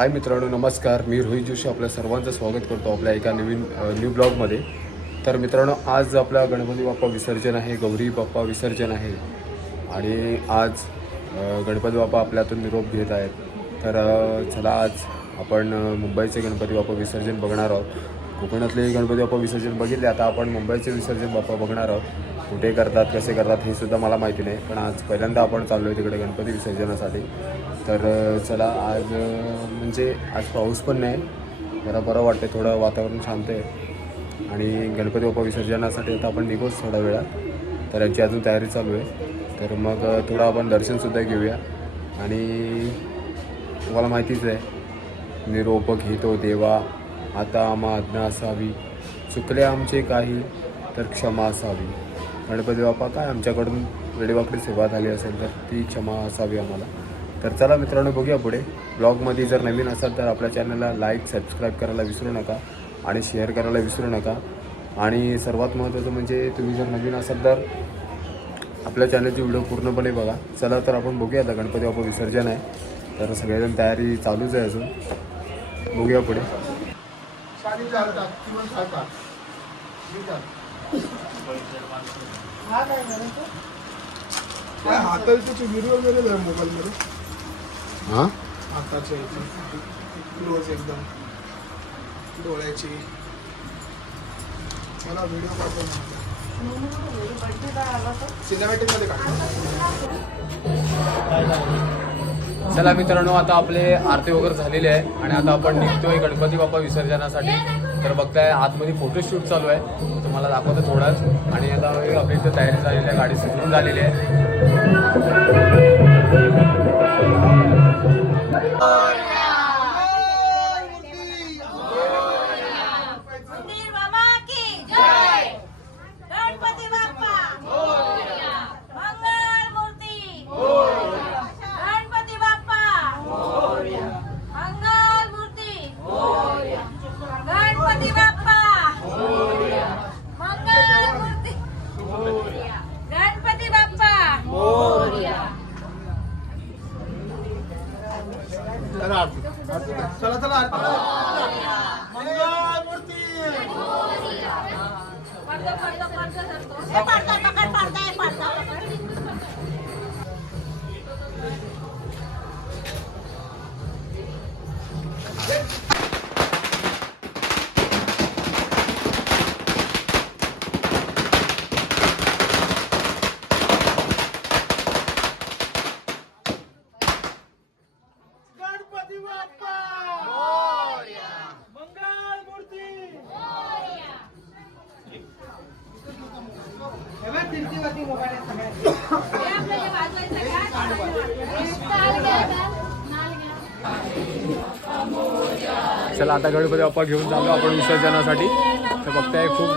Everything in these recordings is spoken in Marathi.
हाय मित्रांनो नमस्कार. मी रोहित जोशी आपल्या सर्वांचं स्वागत करतो आपल्या एका नवीन न्यू ब्लॉगमध्ये तर मित्रांनो आज आपला गणपती बाप्पा विसर्जन आहे गौरी बाप्पा विसर्जन आहे. आणि आज गणपती बाप्पा आपल्यातून निरोप घेत आहेत. तर चला आज आपण मुंबईचे गणपती बाप्पा विसर्जन बघणार आहोत. कोकणातले गणपती बाप्पा विसर्जन बघितले आता आपण मुंबईचे विसर्जन बाप्पा बघणार आहोत. कुठे करतात कसे करतात हे सुद्धा मला माहिती नाही. पण आज पहिल्यांदा आपण चाललो आहे तिकडे गणपती विसर्जनासाठी. तर चला आज म्हणजे आज पाऊस पण नाही. जरा बरं वाटते थोडं वातावरण शांत आहे. आणि गणपती बाप्पा विसर्जनासाठी आता आपण निघोच थोड्या वेळात. तर याची अजून तयारी चालू आहे. तर मग थोडं आपण दर्शनसुद्धा घेऊया. आणि तुम्हाला माहितीच आहे निरोप घेतो देवा आता आम्हा आज्ञा असावी. चुकले आमचे काही तर क्षमा असावी. गणपती बाप्पा काय आमच्याकडून वेळेवाकडी सेवा झाली असेल तर ती क्षमा असावी आम्हाला. तर चला मित्रांनो बघूया पुढे. ब्लॉगमध्ये जर नवीन असाल तर आपल्या चॅनलला लाईक सबस्क्राईब करायला विसरू नका आणि शेअर करायला विसरू नका. आणि सर्वात महत्त्वाचं म्हणजे तुम्ही जर नवीन असाल तर आपल्या चॅनलची व्हिडिओ पूर्णपणे बघा. चला तर आपण बघूया आता गणपती बाप्पा विसर्जन आहे. तर सगळेजण तयारी चालूच आहे अजून. बघूया पुढे. हाताचे वगैरे मोबाईलमध्ये हां? हाताचे क्लोज एकदम. डोळ्याची. मला व्हिडिओ चला मित्रांनो आता आपले आरती वगैरे झालेली आहे आणि आता आपण निघतोय गणपती बाप्पा विसर्जनासाठी. तर बघताय आतमध्ये फोटोशूट चालू आहे. तुम्हाला दाखवतो थोडाच. आणि आता आपली इथं तयारी झालेली आहे गाडी सुरू झालेली आहे. चला आता गणपती बाप्पा घेऊन जाऊ आपण विसर्जनासाठी. तर बघताय खूप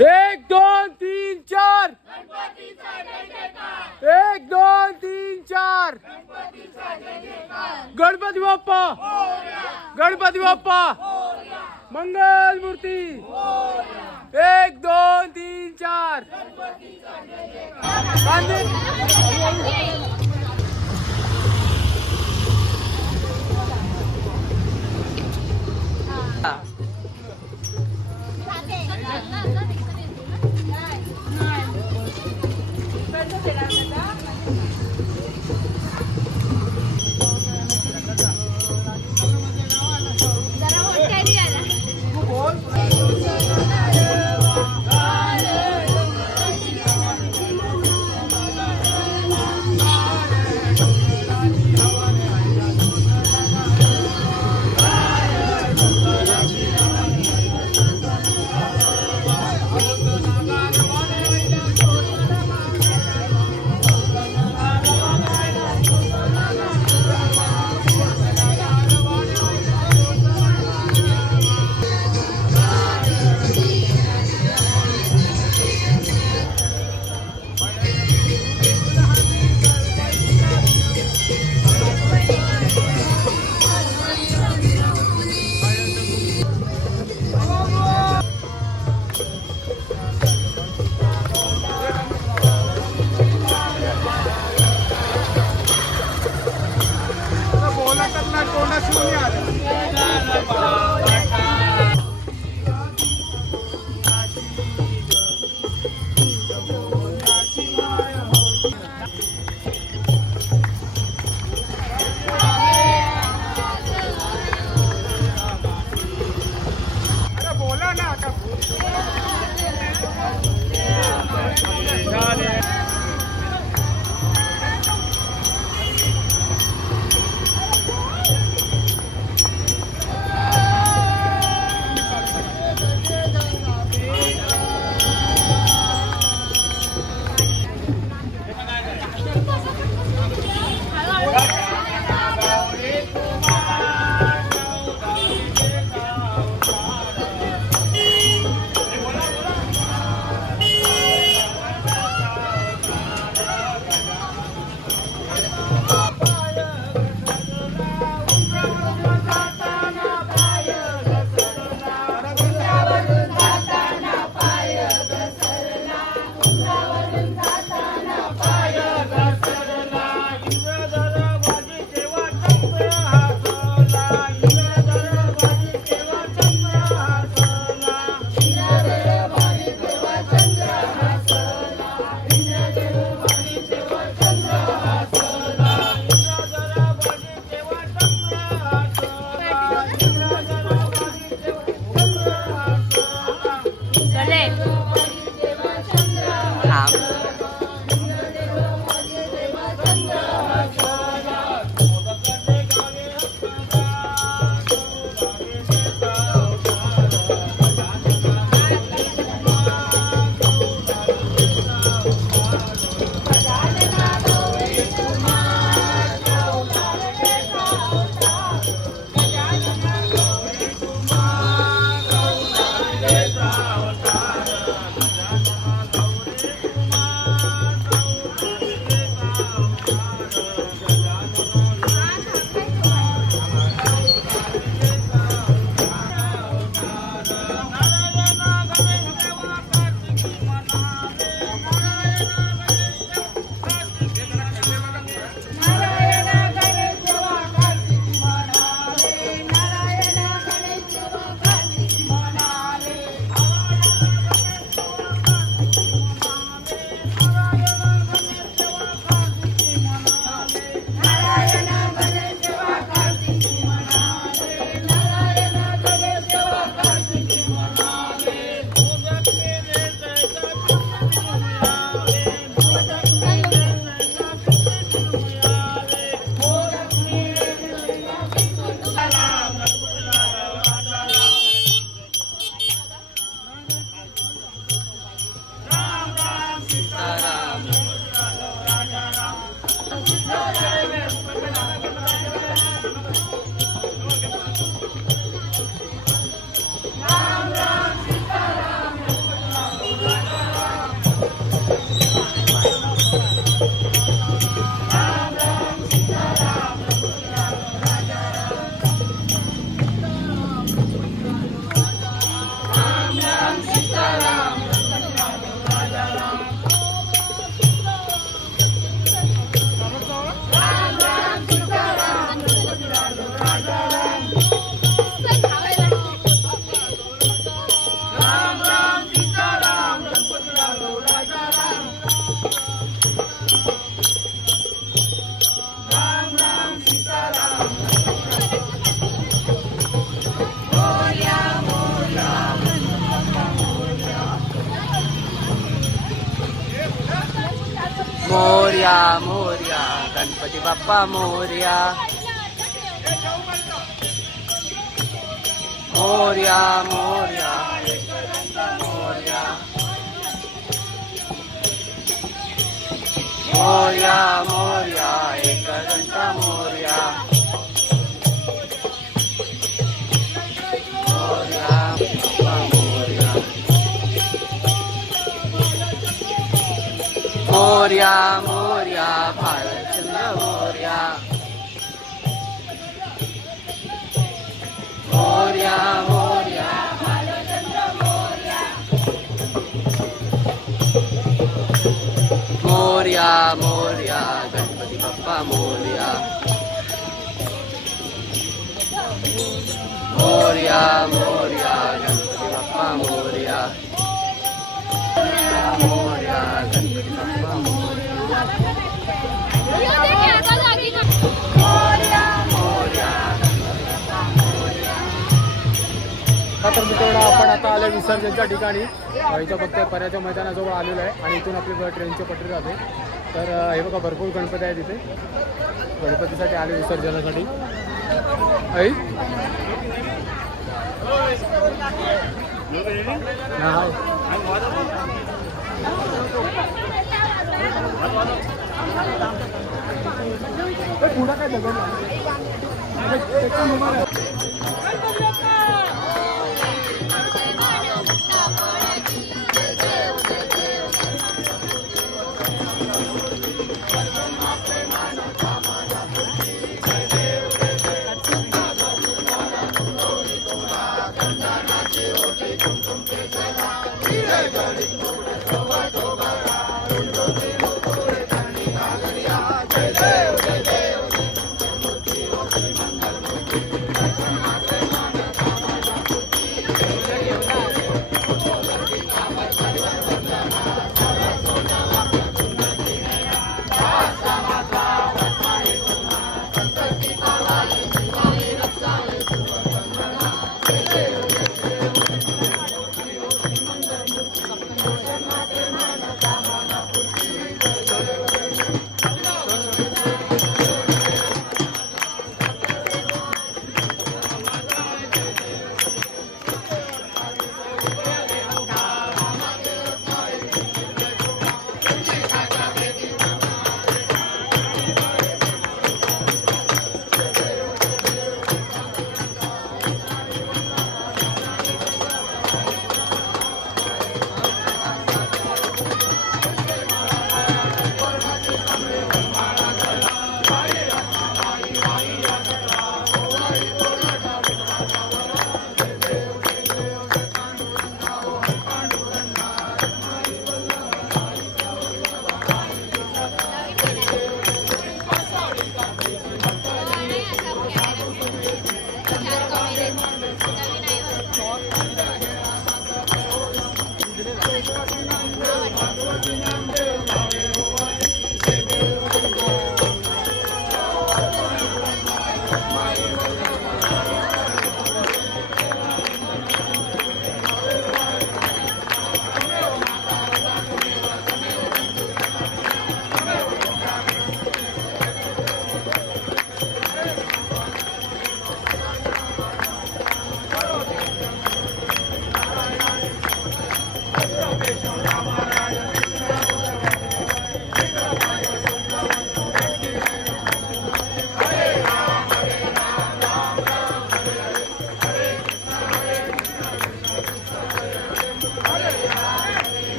एक दोन तीन चार. एक दोन तीन चार. गणपती बाप्पा. गणपती बाप्पा! मंगल मूर्ती! एक दोन तीन चार! Gracias. मोर्या मोर्या गणपती बाप्पा मोर्या. मोर्या मोर्या मोर्या. मोर्या मोर्या एक दंत मोर्या. मोर्या मोर्या भालचंद्र मोर्या मोर्या मोर्या. मोर्या मोर्या. गणपती बाप्पा मोर्या. मोर्या मोर्या. गणपती बाप्पा मोर्या. मोर्या गणपती बाप्पा मोर्या. तर मित्रांनो आपण आता आलो विसर्जनच्या ठिकाणी. इथं फक्त पर्याच्या मैदानाजवळ आलेलो आहे आणि इथून आपली ट्रेनची पटरी जाते तर हे बघा भरपूर गणपती आहे तिथे गणपतीसाठी आले विसर्जनासाठी. आई? हा, पुढं काय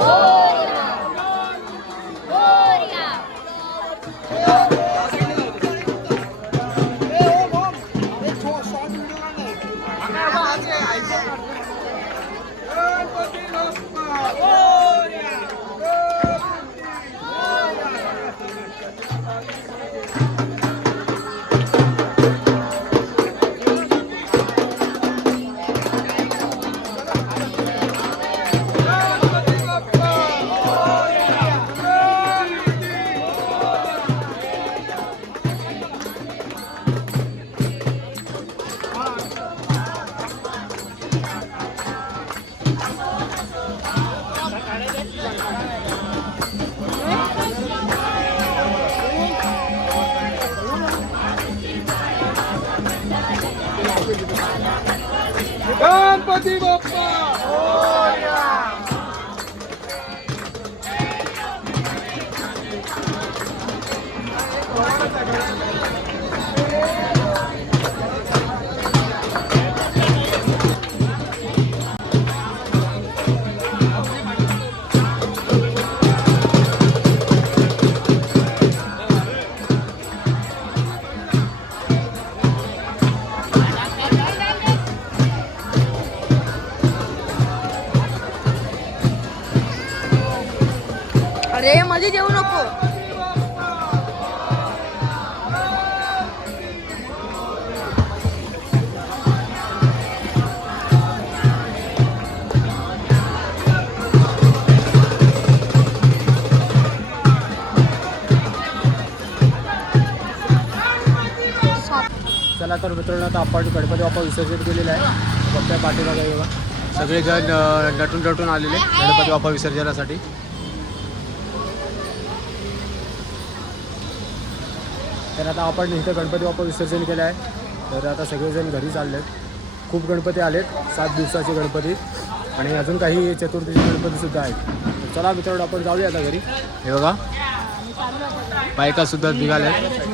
Oh! Party Boppa! मध्ये जेवू नको. चला तर मित्रांनो आता आपण गणपती बाप्पा विसर्जन केलेलं आहे. बघताय पाठीमागे सगळेजण नटून नटून आलेले गणपती बाप्पा विसर्जनासाठी. तर आता आपण इथं गणपती बाप्पा विसर्जन केलं आहे. तर आता सगळेजण घरी चाललेत. खूप गणपती आलेत. सात दिवसाचे गणपती. आणि अजून काही चतुर्थीचे गणपतीसुद्धा आहेत. तर चला मित्रांनो आपण जाऊया आता घरी. हे बघा. बायकासुद्धा निघाल्यात